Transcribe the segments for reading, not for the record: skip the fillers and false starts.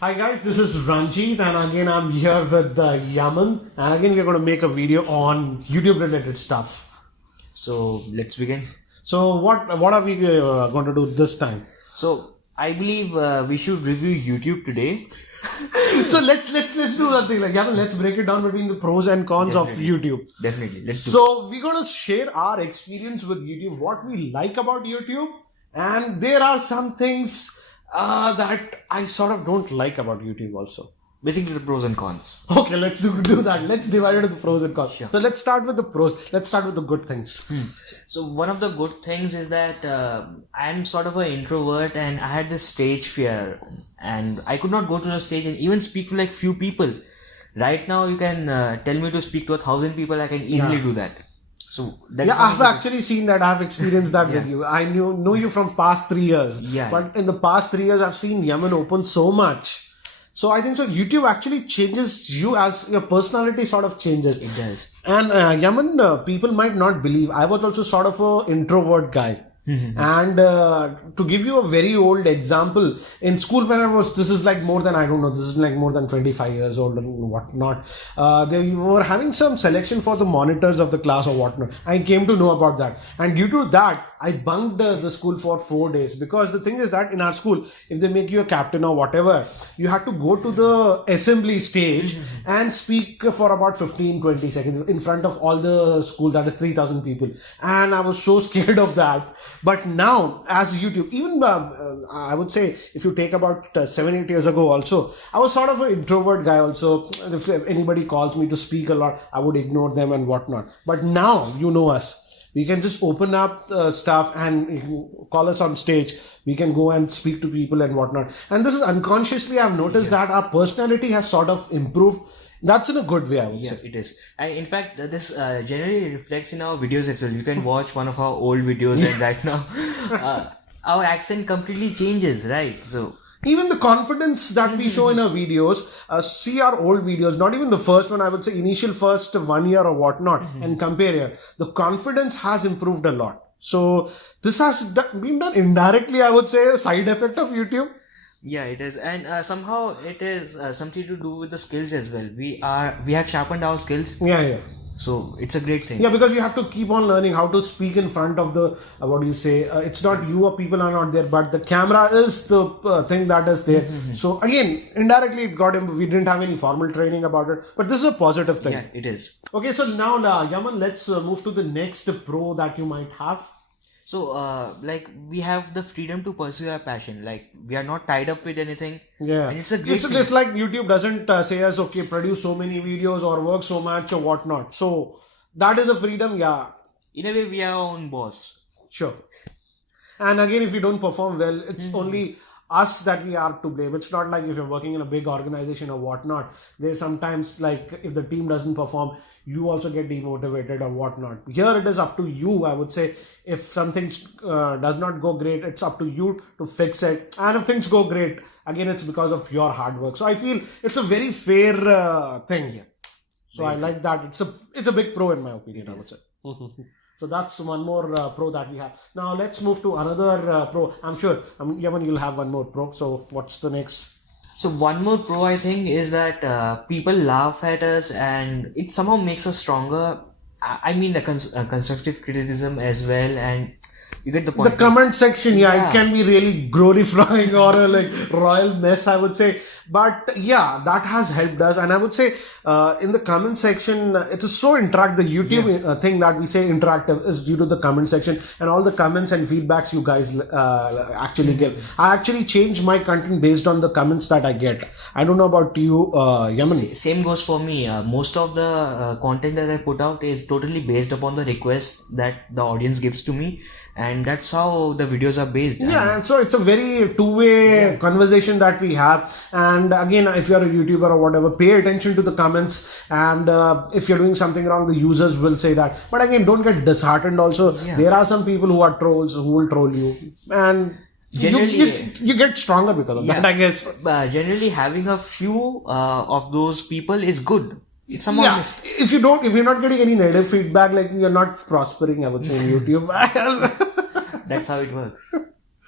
Hi guys, this is Ranjit and again I'm here with Yaman and again we're going to make a video on YouTube related stuff. So let's begin. So what are we going to do this time? So I believe we should review YouTube today. So let's do that thing like Yaman, let's break it down between the pros and cons of YouTube. Definitely, let's do. So we're going to share our experience with YouTube, what we like about YouTube, and there are some things that I sort of don't like about YouTube also. Basically, the pros and cons. Okay, let's do that. Let's divide it into the pros and cons. Sure. So let's start with the pros. Let's start with the good things. So one of the good things is that I'm sort of an introvert, and I had this stage fear, and I could not go to the stage and even speak to like few people. Right now, you can tell me to speak to 1,000 people. I can easily do that. So that's Yeah, I've actually seen that. I've experienced that with you. I know you from past 3 years. Yeah. But in the past 3 years, I've seen Yaman open so much. So I think so. YouTube actually changes you as your personality sort of changes. It does. And Yaman, people might not believe. I was also sort of an introvert guy. And to give you a very old example, in school when I was, this is like more than, I don't know, this is like more than 25 years old and whatnot. They were having some selection for the monitors of the class or whatnot. I came to know about that. And due to that, I bunked the school for 4 days because the thing is that in our school, if they make you a captain or whatever, you had to go to the assembly stage and speak for about 15-20 seconds in front of all the school, that is 3,000 people. And I was so scared of that. But now, as YouTube, even I would say, if you take about 7-8 years ago also, I was sort of an introvert guy also. If anybody calls me to speak a lot, I would ignore them and whatnot. But now, you know us. We can just open up stuff and you can call us on stage. We can go and speak to people and whatnot. And this is unconsciously, I've noticed that our personality has sort of improved. That's in a good way, I would say. Yeah, it is. And in fact, this generally reflects in our videos as well. You can watch one of our old videos and right now, our accent completely changes, right? So Even the confidence that we show in our videos, see our old videos, not even the first one, I would say initial first 1 year or whatnot, and compare it. The confidence has improved a lot. So this has been done indirectly, I would say, a side effect of YouTube. yeah, it is, and somehow it is something to do with the skills as well. We have sharpened our skills, Yeah. so it's a great thing. Yeah, because you have to keep on learning how to speak in front of the, what do you say, it's not you or people are not there, but the camera is the thing that is there. So again, indirectly it got him, we didn't have any formal training about it, but this is a positive thing. Yeah, it is. Okay, so now Yaman, let's move to the next pro that you might have. So, like, we have the freedom to pursue our passion. Like, we are not tied up with anything. Yeah. And it's a great thing. It's like YouTube doesn't say us, okay, produce so many videos or work so much or whatnot. So that is a freedom, yeah, In a way, we are our own boss. sure. And again, if we don't perform well, it's only us that we are to blame. It's not like if you're working in a big organization or whatnot. There's sometimes like if the team doesn't perform, you also get demotivated or whatnot. Here it is up to you, I would say. If something does not go great, it's up to you to fix it. And if things go great, again, it's because of your hard work. So I feel it's a very fair thing. So I like that. It's a big pro in my opinion, I would say. So that's one more pro that we have. Now let's move to another pro. I'm sure, Yaman, you'll have one more pro. So what's the next? So, one more pro, I think, is that people laugh at us and it somehow makes us stronger. I mean, the constructive criticism as well, and you get the point. The comment section, Yeah. it can be really glorifying or a like royal mess, I would say. But yeah, that has helped us. And I would say in the comment section, it is so interactive. The YouTube thing that we say interactive is due to the comment section and all the comments and feedbacks you guys actually give. I actually change my content based on the comments that I get. I don't know about you, Yaman. Same goes for me. Most of the content that I put out is totally based upon the requests that the audience gives to me, and that's how the videos are based. Yeah, and so it's a very two-way conversation that we have. And again, if you're a YouTuber or whatever, pay attention to the comments. And if you're doing something wrong, the users will say that. But again, don't get disheartened also. There are some people who are trolls who will troll you. And Generally, you get stronger because of that, I guess. Generally, having a few of those people is good. It's somehow Yeah, if you're not getting any negative feedback, like you're not prospering, I would say, in YouTube. that's how it works.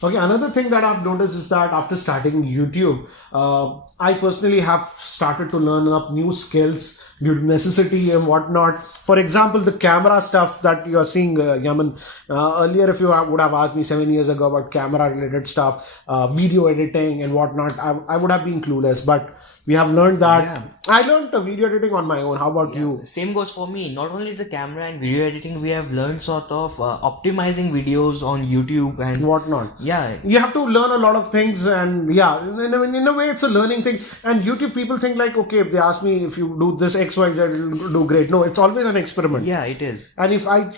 Okay, another thing that I've noticed is that after starting YouTube, I personally have started to learn up new skills due to necessity and whatnot. For example, the camera stuff that you are seeing, Yaman. Earlier, if you would have asked me 7 years ago about camera related stuff, video editing and whatnot, I would have been clueless. But we have learned that. Yeah. I learned video editing on my own. How about you? Same goes for me. Not only the camera and video editing, we have learned sort of optimizing videos on YouTube and Whatnot. yeah, You have to learn a lot of things, and yeah, in a way it's a learning thing. And YouTube people think like, okay, if they ask me if you do this XYZ, it'll do great. No, it's always an experiment. yeah, it is. And if I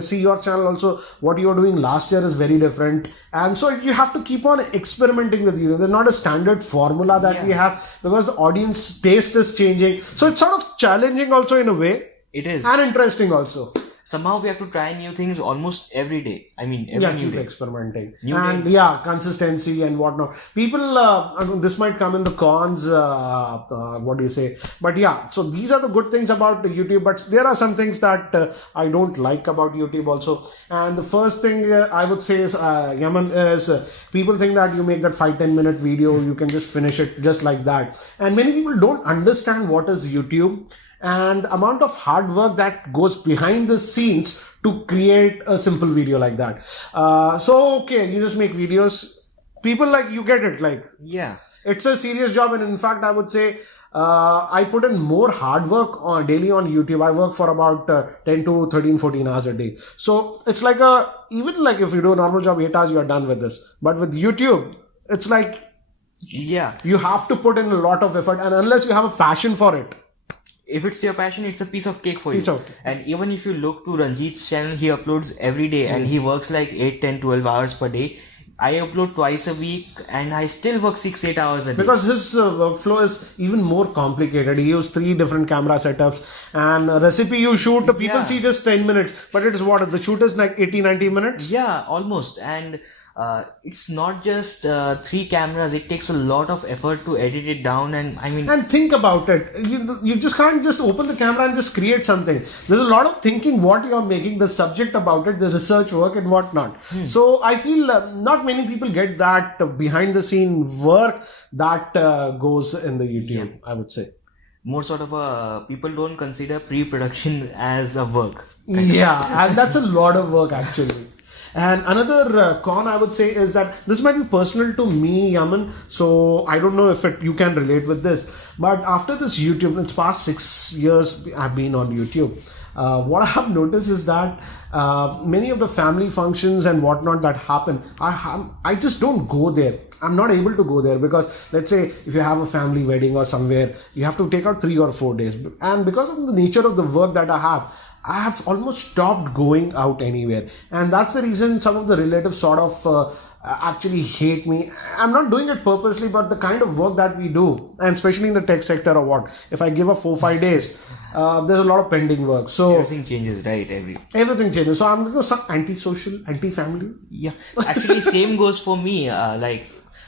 see your channel also, what you were doing last year is very different, and so you have to keep on experimenting with you. There's not a standard formula that we have, because the audience taste is changing. So it's sort of challenging also in a way, It is. and interesting also. Somehow we have to try new things almost every day. I mean, every Yeah, new keep day. experimenting. New And day. yeah, consistency and whatnot. People, I mean, this might come in the cons, what do you say? But yeah, so these are the good things about YouTube, but there are some things that I don't like about YouTube also. And the first thing I would say is, Yaman, is people think that you make that 5-10 minute video, you can just finish it just like that. And many people don't understand what is YouTube and the amount of hard work that goes behind the scenes to create a simple video like that. So okay, you just make videos. People like, you get it, like Yeah. it's a serious job, and in fact I would say I put in more hard work on daily on YouTube. I work for about 10 to 13-14 hours a day. So it's like even like if you do a normal job 8 hours, you are done with this. But with YouTube, it's like Yeah. you have to put in a lot of effort, and unless you have a passion for it. If it's your passion, it's a piece of cake for you. Piece of cake. And even if you look to Ranjit's channel, he uploads every day and he works like 8, 10, 12 hours per day. I upload twice a week and I still work 6-8 hours a day. Because his workflow is even more complicated. He uses 3 different camera setups, and a recipe you shoot, people Yeah. see just 10 minutes, but it is what? The shoot is like 80-90 minutes? Yeah, almost. And it's not just 3 cameras. It takes a lot of effort to edit it down. And I mean, And think about it. You just can't just open the camera and just create something. There's a lot of thinking what you're making, the subject about it, the research work and whatnot. So I feel not many people get that behind the scene work that goes in the YouTube, I would say. more sort of people don't consider pre-production as a work. Yeah, and that's a lot of work actually. And another con I would say is that this might be personal to me, Yaman. So I don't know if you can relate with this. But after this YouTube, it's past 6 years I've been on YouTube. What I have noticed is that many of the family functions and whatnot that happen, I just don't go there. I'm not able to go there because, let's say, if you have a family wedding or somewhere, you have to take out 3 or 4 days. And because of the nature of the work that I have almost stopped going out anywhere. And that's the reason some of the relatives sort of actually hate me. I'm not doing it purposely, but the kind of work that we do, and especially in the tech sector or what, if I give up 4-5 days, there's a lot of pending work. So Everything changes, right? everything changes. So I'm going to go some anti-social, anti-family. Yeah. Actually, same goes for me. Like,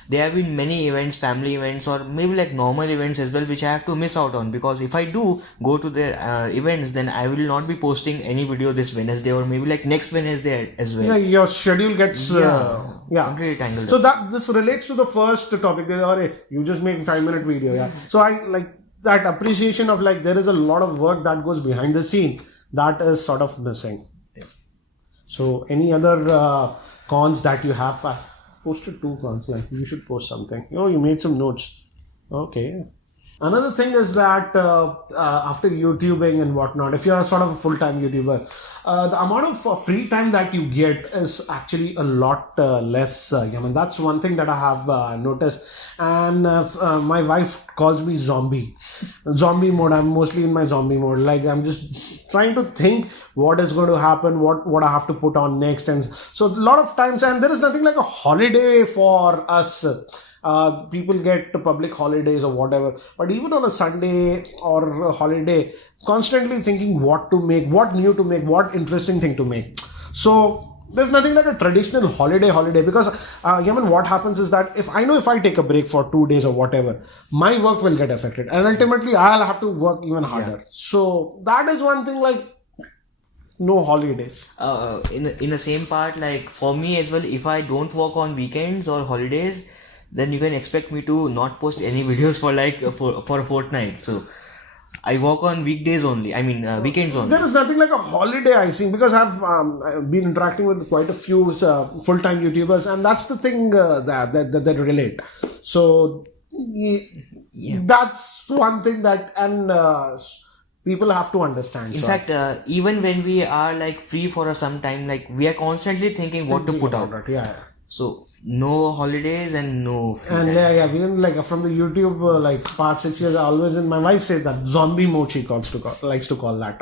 there have been many events, family events, or maybe like normal events as well, which I have to miss out on, because if I do go to their events, then I will not be posting any video this Wednesday or maybe like next Wednesday as well. Yeah, your schedule gets Completely tangled So up. this relates to the first topic. You just make 5-minute video. Yeah. So I like that appreciation of like there is a lot of work that goes behind the scene that is sort of missing. So any other cons that you have? I posted 2 cons. Like you should post something. Oh, you made some notes. Okay. Another thing is that after YouTubing and whatnot, if you're a sort of a full-time YouTuber, the amount of free time that you get is actually a lot less. I mean, that's one thing that I have noticed. And my wife calls me zombie mode. I'm mostly in my zombie mode. Like I'm just trying to think what is going to happen, what I have to put on next. And so a lot of times, and there is nothing like a holiday for us. People get public holidays or whatever, but even on a Sunday or a holiday, constantly thinking what to make, what new to make, what interesting thing to make. So there's nothing like a traditional holiday because Yaman, what happens is that if I take a break for 2 days or whatever, my work will get affected, and ultimately I'll have to work even harder. So that is one thing, like no holidays. In the same part, like for me as well, if I don't work on weekends or holidays, then you can expect me to not post any videos for like for a fortnight. So I work on weekdays only. I mean weekends only. There is nothing like a holiday I think, because I've been interacting with quite a few full-time YouTubers, and that's the thing that relate. So that's one thing that people have to understand. In fact, even when we are like free for some time, like we are constantly thinking what to put out. Yeah. So no holidays and no free And time. even like from the YouTube like past 6 years, I always, and my wife says that zombie mode she likes to call that.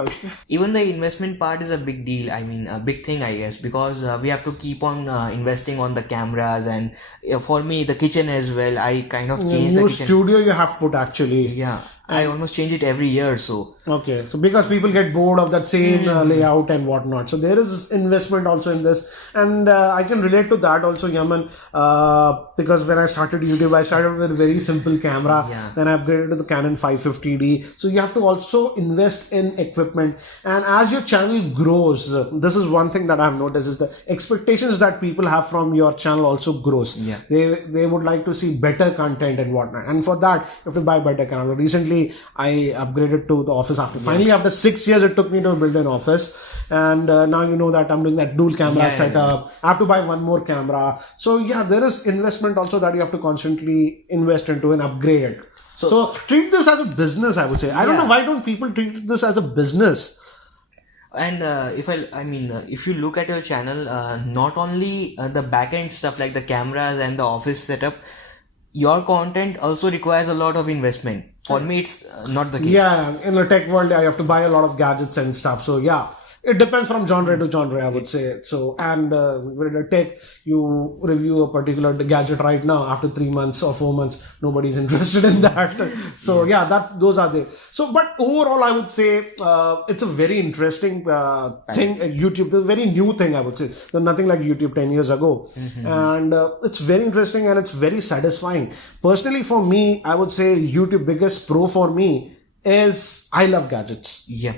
Even the investment part is a big deal. I mean, a big thing, I guess, because we have to keep on investing on the cameras, and for me, the kitchen as well. I kind of changed the New kitchen. studio you have put actually. Yeah, I almost change it every year. So Okay, so because people get bored of that same layout and whatnot, so there is investment also in this, and I can relate to that also, Yaman. Because when I started YouTube, I started with a very simple camera, then I upgraded to the Canon 550D. So you have to also invest in equipment, and as your channel grows, this is one thing that I have noticed is the expectations that people have from your channel also grows. Yeah. They would like to see better content and whatnot, and for that you have to buy better camera. Recently, I upgraded to the office after 6 years it took me to build an office, and now you know that I'm doing that dual camera setup. I have to buy one more camera. So there is investment also that you have to constantly invest into and upgrade it. So treat this as a business, I would say. I don't know why don't people treat this as a business. And if you look at your channel, not only the back end stuff like the cameras and the office setup, your content also requires a lot of investment. For me, it's not the case. Yeah, in the tech world, I have to buy a lot of gadgets and stuff. So it depends from genre to genre, I would say. So, and with the tech, you review a particular gadget right now, after 3 months or 4 months, nobody's interested in that. So those are there. So, but overall, I would say it's a very interesting thing. YouTube, the very new thing, I would say. There's nothing like YouTube 10 years ago. And it's very interesting and it's very satisfying. Personally, for me, I would say YouTube biggest pro for me is I love gadgets. Yeah.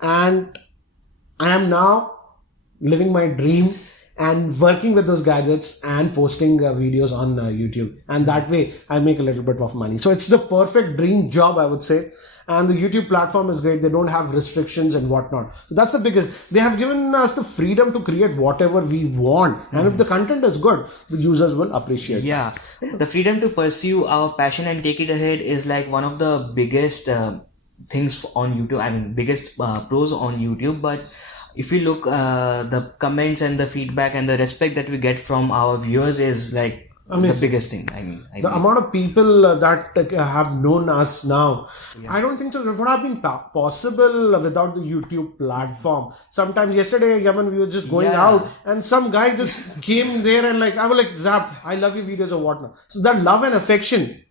And I am now living my dream and working with those gadgets and posting videos on YouTube. And that way I make a little bit of money. So it's the perfect dream job, I would say. And the YouTube platform is great. They don't have restrictions and whatnot. So that's the biggest. They have given us the freedom to create whatever we want. And if the content is good, the users will appreciate it. Yeah. The freedom to pursue our passion and take it ahead is like one of the biggest things on YouTube. I mean, biggest pros on YouTube. But if you look, the comments and the feedback and the respect that we get from our viewers is like the biggest thing. The amount of people that have known us now, I don't think so. It would have been possible without the YouTube platform. Sometimes yesterday, Yaman, we were just going out and some guy just came there and I was like, Zap, I love your videos or whatnot. So that love and affection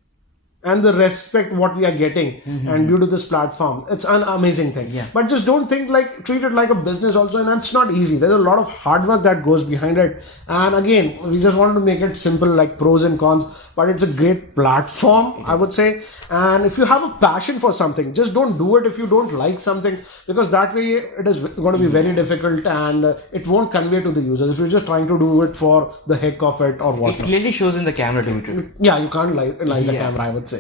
and the respect what we are getting and due to this platform, it's an amazing thing. But just don't treat it like a business also, and it's not easy. There's a lot of hard work that goes behind it, and again, we just wanted to make it simple, like pros and cons, but it's a great platform, I would say. And if you have a passion for something, just don't do it if you don't like something, because that way it is going to be very difficult and it won't convey to the users if you're just trying to do it for the heck of it or whatnot. It clearly shows in the camera too. Yeah, you can't like the camera, I would say.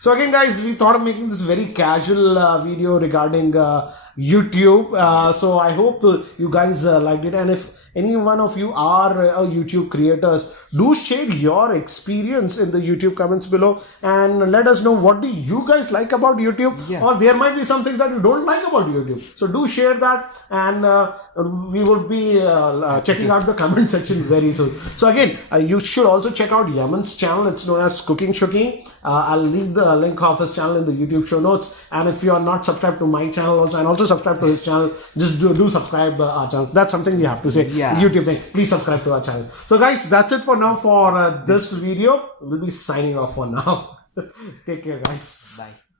So again, guys, we thought of making this very casual video regarding YouTube. So I hope you guys liked it, and if any one of you are YouTube creators, do share your experience in the YouTube comments below and let us know what do you guys like about YouTube, or there might be some things that you don't like about YouTube. So do share that, and we would be checking out the comment section very soon. So again, you should also check out Yaman's channel. It's known as Cooking Shooking. I'll leave the link of his channel in the YouTube show notes, and if you are not subscribed to my channel also, and also subscribe to his channel, just do subscribe our channel. That's something we have to say. YouTube thing. Please subscribe to our channel. So guys, that's it for now for this video. We'll be signing off for now. Take care, guys. Bye.